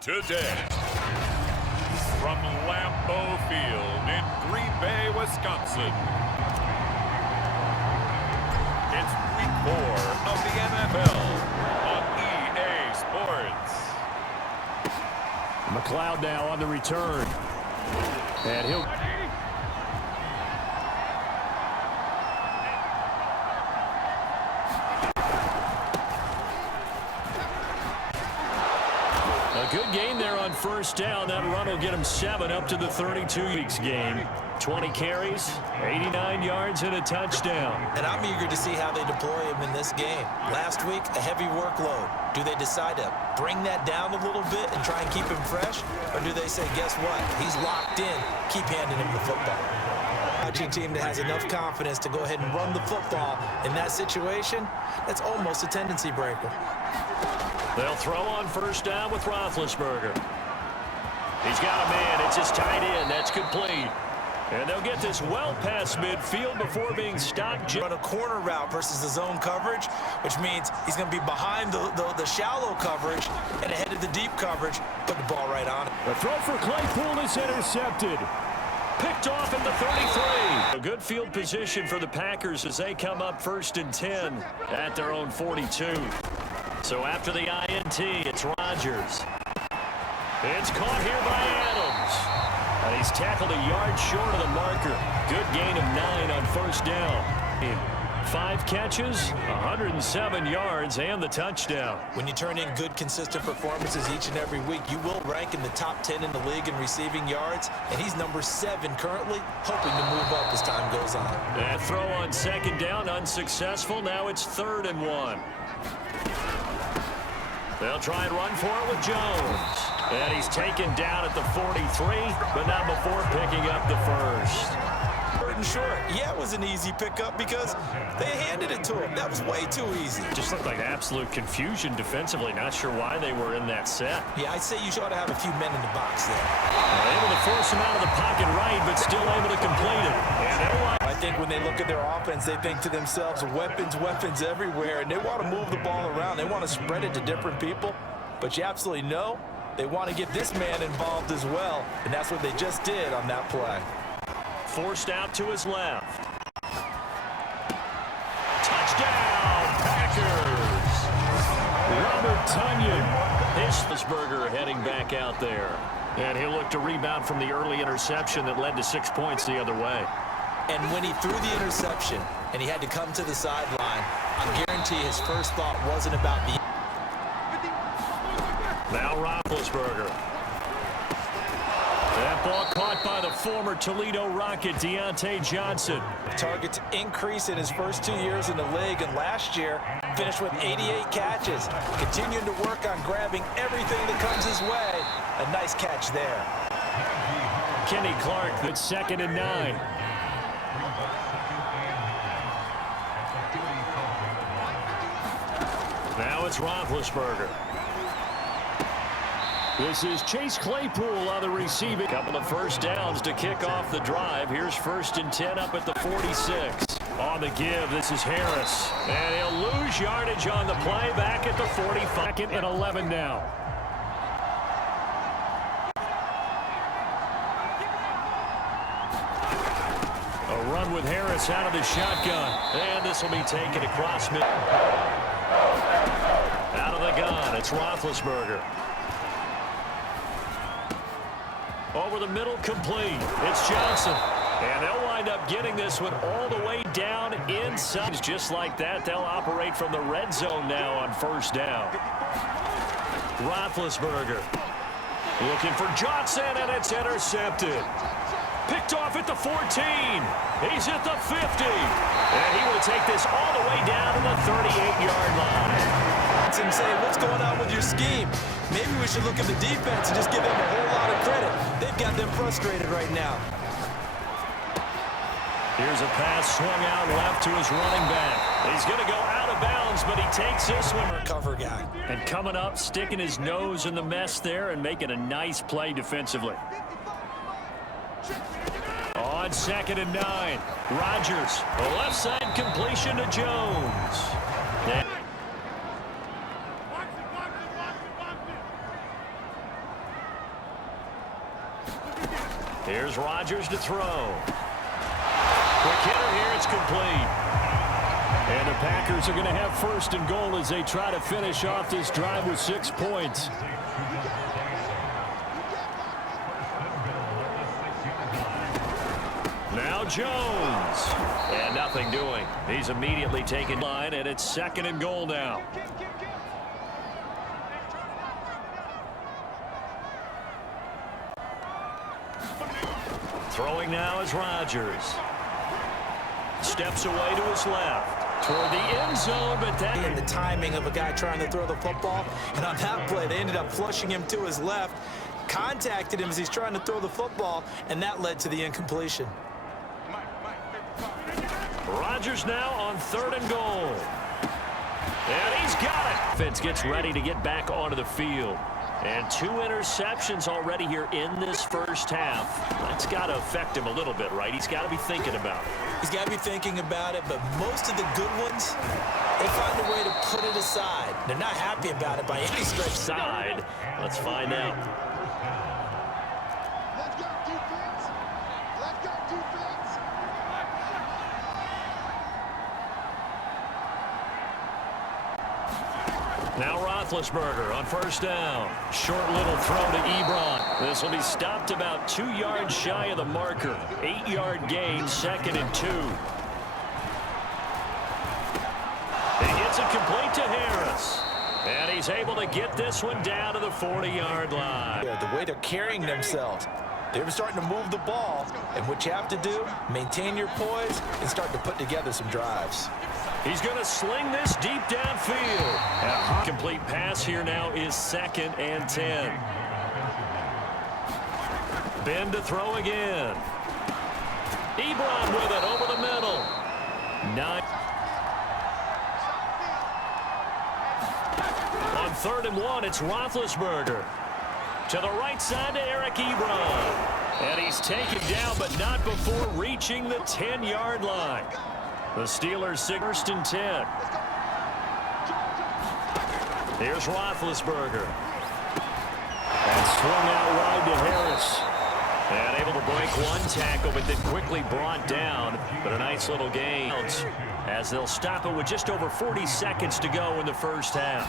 today. From Lambeau Field in Green Bay, Wisconsin. It's week 4 of the NFL on EA Sports. McLeod now on the return. And he'll... A good game there on first down. That run will get him 7 up to the 32 weeks game. 20 carries, 89 yards, and a touchdown. And I'm eager to see how they deploy him in this game. Last week, a heavy workload. Do they decide to bring that down a little bit and try and keep him fresh? Or do they say, guess what? He's locked in. Keep handing him the football. A team that has enough confidence to go ahead and run the football in that situation, that's almost a tendency breaker. They'll throw on first down with Roethlisberger. He's got a man. It's his tight end. That's complete. And they'll get this well past midfield before being stopped. Run a corner route versus the zone coverage, which means he's going to be behind the shallow coverage and ahead of the deep coverage. Put the ball right on it. The throw for Claypool is intercepted. Picked off at the 33. A good field position for the Packers as they come up 1st and 10 at their own 42. So after the INT, it's Rodgers. It's caught here by Adams. And he's tackled a yard short of the marker. Good gain of 9 on first down. 5 catches, 107 yards, and the touchdown. When you turn in good, consistent performances each and every week, you will rank in the top 10 in the league in receiving yards, and he's number 7 currently, hoping to move up as time goes on. That throw on second down, unsuccessful. Now it's 3rd and 1. They'll try and run for it with Jones. And he's taken down at the 43, but not before picking up the first. Short. Yeah, it was an easy pickup because they handed it to him. That was way too easy. Just looked like absolute confusion defensively. Not sure why they were in that set. Yeah, I'd say you ought to have a few men in the box there. Able to force him out of the pocket right, but still able to complete it. And I think when they look at their offense, they think to themselves, weapons, weapons everywhere, and they want to move the ball around. They want to spread it to different people, but you absolutely know they want to get this man involved as well, and that's what they just did on that play. Forced out to his left. Touchdown, Packers! Robert Tonyan. Roethlisberger heading back out there. And he'll look to rebound from the early interception that led to 6 points the other way. And when he threw the interception and he had to come to the sideline, I guarantee his first thought wasn't about the... Now Roethlisberger. That ball caught by the former Toledo Rocket, Deontay Johnson. Targets increase in his first 2 years in the league, and last year finished with 88 catches. Continuing to work on grabbing everything that comes his way. A nice catch there. Kenny Clark, that's 2nd and 9. Now it's Roethlisberger. This is Chase Claypool on the receiving. Couple of first downs to kick off the drive. Here's 1st and 10 up at the 46. On the give, this is Harris. And he'll lose yardage on the play back at the 45. 2nd and 11 now. A run with Harris out of the shotgun. And this will be taken across mid. Out of the gun, it's Roethlisberger. Over the middle, complete. It's Johnson. And they'll wind up getting this one all the way down inside. Just like that, they'll operate from the red zone now on first down. Roethlisberger looking for Johnson, and it's intercepted. Picked off at the 14. He's at the 50. And he will take this all the way down to the 38-yard line. And say, what's going on with your scheme? Maybe we should look at the defense and just give them a whole lot of credit. They've got them frustrated right now. Here's a pass swung out left to his running back. He's going to go out of bounds, but he takes this one. Cover guy. And coming up, sticking his nose in the mess there and making a nice play defensively. On 2nd and 9, Rodgers, a left side completion to Jones. Here's Rodgers to throw. Quick hitter here. It's complete. And the Packers are going to have first and goal as they try to finish off this drive with 6 points. Now Jones. And nothing doing. He's immediately taken line, and it's second and goal now. Throwing now is Rodgers. Steps away to his left. Toward the end zone, but that... And the timing of a guy trying to throw the football. And on that play, they ended up flushing him to his left. Contacted him as he's trying to throw the football, and that led to the incompletion. Rodgers now on third and goal. And he's got it. Fitz gets ready to get back onto the field. And 2 interceptions already here in this first half. That's got to affect him a little bit, right? He's got to be thinking about it. He's got to be thinking about it, but most of the good ones, they find a way to put it aside. They're not happy about it by any stretch. Side. Let's find out. Let's go, defense. Let's go, defense. Now Roethlisberger on first down. Short little throw to Ebron. This will be stopped about 2 yards shy of the marker. 8-yard gain, second and 2. He gets it complete to Harris. And he's able to get this one down to the 40-yard line. The way they're carrying themselves, they're starting to move the ball. And what you have to do, maintain your poise and start to put together some drives. He's going to sling this deep downfield. A complete pass here now is second and 10. Ben to throw again. Ebron with it over the middle. 9. On third and 1, it's Roethlisberger. To the right side to Eric Ebron. And he's taken down, but not before reaching the 10-yard line. The Steelers first and 10. Here's Roethlisberger. And swung out wide to Harris. And able to break one tackle, but then quickly brought down. But a nice little gain as they'll stop it with just over 40 seconds to go in the first half.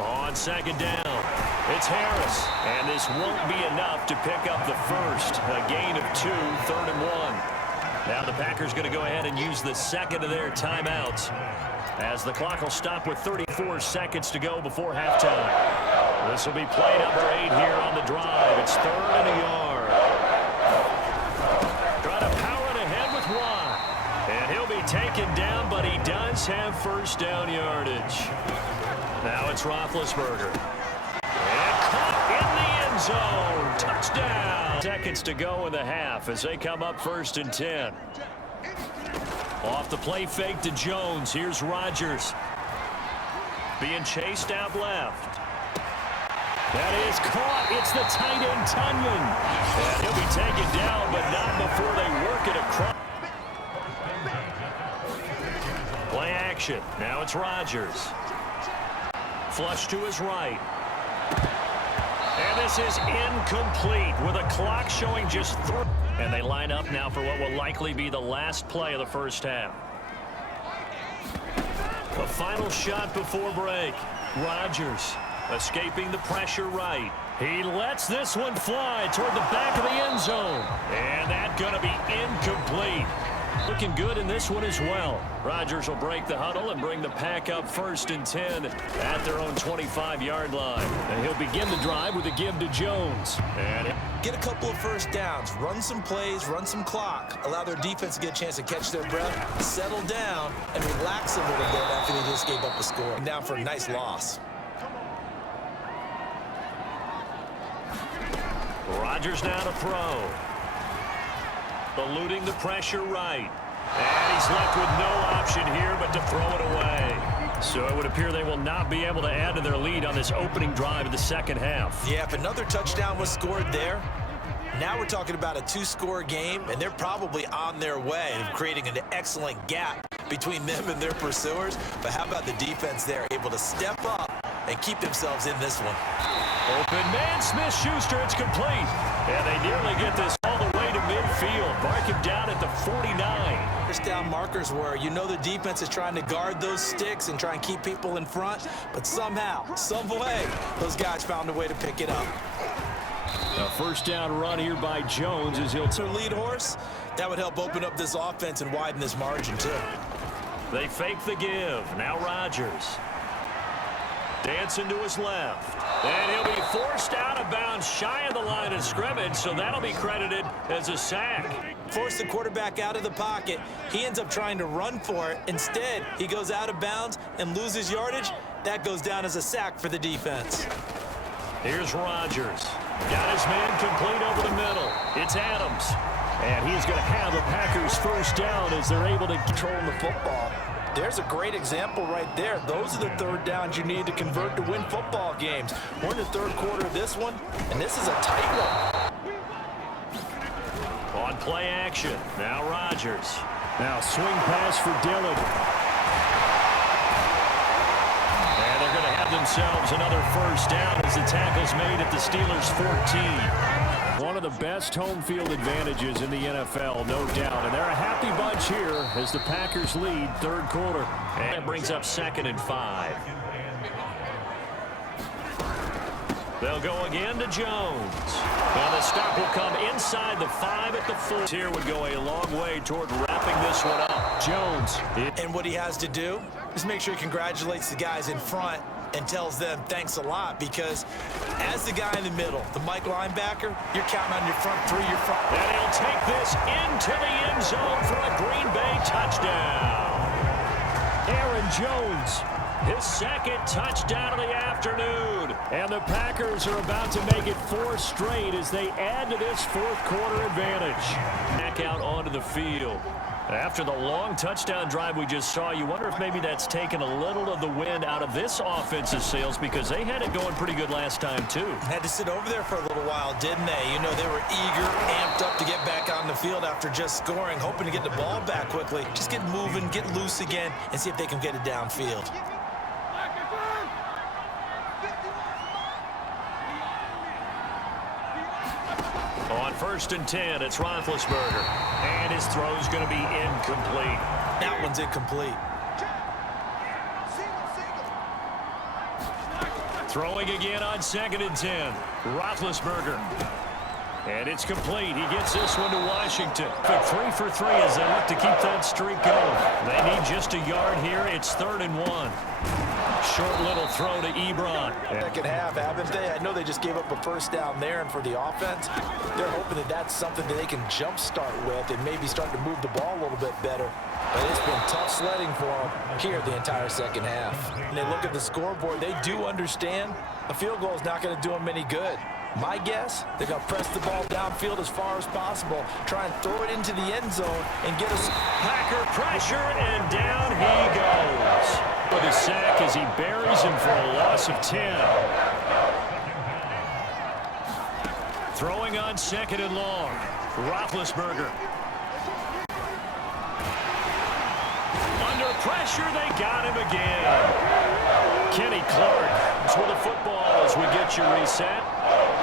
On second down, it's Harris. And this won't be enough to pick up the first. A gain of 2, third and 1. Now the Packers going to go ahead and use the second of their timeouts as the clock will stop with 34 seconds to go before halftime. This will be play number 8 here on the drive. It's third and a yard. Trying to power it ahead with Watt. And he'll be taken down, but he does have first down yardage. Now it's Roethlisberger. And caught in the end zone. Touchdown. Seconds to go in the half as they come up first and 10. Off the play fake to Jones. Here's Rodgers. Being chased out left. That is caught. It's the tight end, Tunyon. And he'll be taken down, but not before they work it across. Play action. Now it's Rodgers. Flush to his right. And this is incomplete with a clock showing just 3. And they line up now for what will likely be the last play of the first half. The final shot before break. Rodgers escaping the pressure right. He lets this one fly toward the back of the end zone. And that's going to be incomplete. Looking good in this one as well. Rodgers will break the huddle and bring the pack up first and 10 at their own 25-yard line. And he'll begin the drive with a give to Jones. And get a couple of first downs, run some plays, run some clock, allow their defense to get a chance to catch their breath, settle down, and relax a little bit after they just gave up a score. Down for a nice loss. Rodgers now to throw. Eluding the pressure right. And he's left with no option here but to throw it away. So it would appear they will not be able to add to their lead on this opening drive of the second half. Yeah, if another touchdown was scored there, now we're talking about a 2-score game, and they're probably on their way of creating an excellent gap between them and their pursuers. But how about the defense there, able to step up and keep themselves in this one? Open man, Smith-Schuster, it's complete. And they nearly get this all the way to midfield. Mark him down at the 49. First down markers where you know the defense is trying to guard those sticks and try and keep people in front, but somehow, some way, those guys found a way to pick it up. A first down run here by Jones as he'll To lead horse, that would help open up this offense and widen this margin too. They fake the give. Now Rodgers. Dancing to his left. And he'll be forced out of bounds shy of the line of scrimmage, so that'll be credited as a sack. Force the quarterback out of the pocket. He ends up trying to run for it. Instead, he goes out of bounds and loses yardage. That goes down as a sack for the defense. Here's Rodgers. Got his man complete over the middle. It's Adams. And he's going to have the Packers first down as they're able to control the football. There's a great example right there. Those are the third downs you need to convert to win football games. We're in the third quarter of this one, and this is a tight one. On play action, now Rodgers. Now swing pass for Dillon. And they're going to have themselves another first down as the tackle's made at the Steelers' 14. One of the best home field advantages in the NFL, no doubt. And they're a happy bunch here as the Packers lead third quarter. And that brings up 2nd and 5. They'll go again to Jones. Now the stop will come inside the 5 at the 4. Here would go a long way toward wrapping this one up. Jones. And what he has to do is make sure he congratulates the guys in front and tells them thanks a lot, because as the guy in the middle, the Mike linebacker, you're counting on your front three, your front. And he'll take this into the end zone for a Green Bay touchdown. Aaron Jones, his second touchdown of the afternoon. And the Packers are about to make it 4 straight as they add to this fourth quarter advantage. Back out onto the field. After the long touchdown drive we just saw, you wonder if maybe that's taken a little of the wind out of this offensive sails, because they had it going pretty good last time too. Had to sit over there for a little while, didn't they? You know, they were eager, amped up to get back on the field after just scoring, hoping to get the ball back quickly. Just get moving, get loose again, and see if they can get it downfield. On 1st and 10, it's Roethlisberger. And his throw's going to be incomplete. That one's incomplete. Throwing again on 2nd and 10. Roethlisberger. And it's complete. He gets this one to Washington. 3 for 3 as they look to keep that streak going. They need just a yard here. It's 3rd and 1. Short little throw to Ebron. Second half, haven't they? I know they just gave up a first down there, and for the offense, they're hoping that that's something that they can jumpstart with and maybe start to move the ball a little bit better. But it's been tough sledding for them here the entire second half. And they look at the scoreboard, they do understand a field goal is not going to do them any good. My guess, they're going to press the ball downfield as far as possible, try and throw it into the end zone and get us. Packer pressure, and down he goes. With a sack as he buries him for a loss of 10. Throwing on 2nd and long. Roethlisberger. Under pressure, they got him again. Kenny Clark is with the football as we get you reset.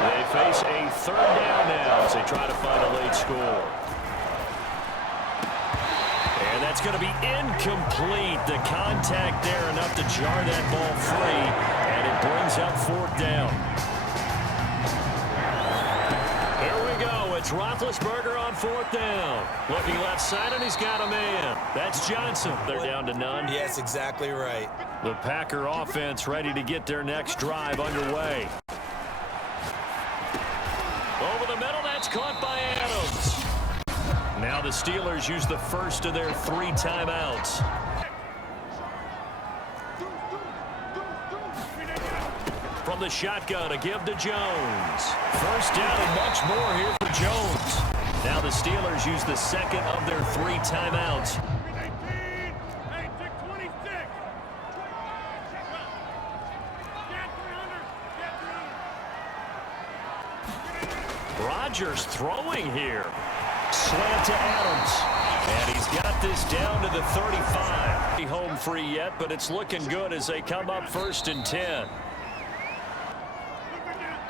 They face a 3rd down now as they try to find a late score. And that's going to be incomplete. The contact there enough to jar that ball free, and it brings up 4th down. Here we go. It's Roethlisberger on 4th down. Looking left side, and he's got a man. That's Johnson. They're down to none. Yes, exactly right. The Packer offense ready to get their next drive underway. Over the middle, that's caught by Adams. Now the Steelers use the first of their 3 timeouts. From the shotgun, a give to Jones. First down and much more here for Jones. Now the Steelers use the 2nd of their 3 timeouts. Rodgers throwing here. Slant to Adams. And he's got this down to the 35. Home free yet, but it's looking good as they come up 1st and 10.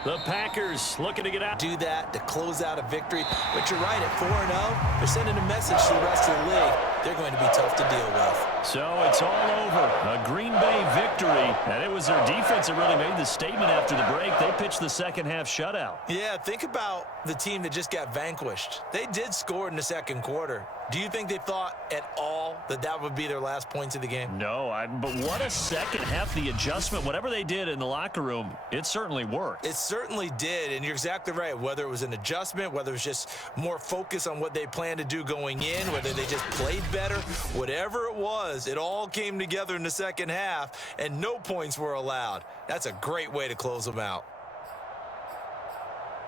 The Packers looking to get out. Do that to close out a victory. But you're right, at 4-0, they're sending a message to the rest of the league. They're going to be tough to deal with. So it's all over. A Green Bay victory. And it was their defense that really made the statement after the break. They pitched the second-half shutout. Yeah, think about the team that just got vanquished. They did score in the second quarter. Do you think they thought at all that that would be their last points of the game? No, but what a second half. The adjustment, whatever they did in the locker room, it certainly worked. It certainly did, and you're exactly right. Whether it was an adjustment, whether it was just more focus on what they planned to do going in, whether they just played better, whatever it was, it all came together in the second half, and no points were allowed. That's a great way to close them out.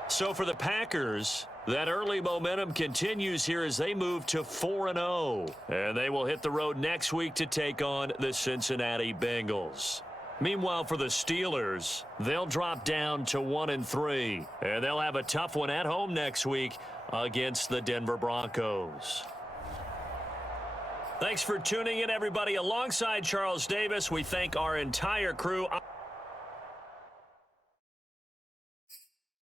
So for the Packers, that early momentum continues here as they move to 4-0. And they will hit the road next week to take on the Cincinnati Bengals. Meanwhile, for the Steelers, they'll drop down to 1-3. And they'll have a tough one at home next week against the Denver Broncos. Thanks for tuning in, everybody. Alongside Charles Davis, we thank our entire crew.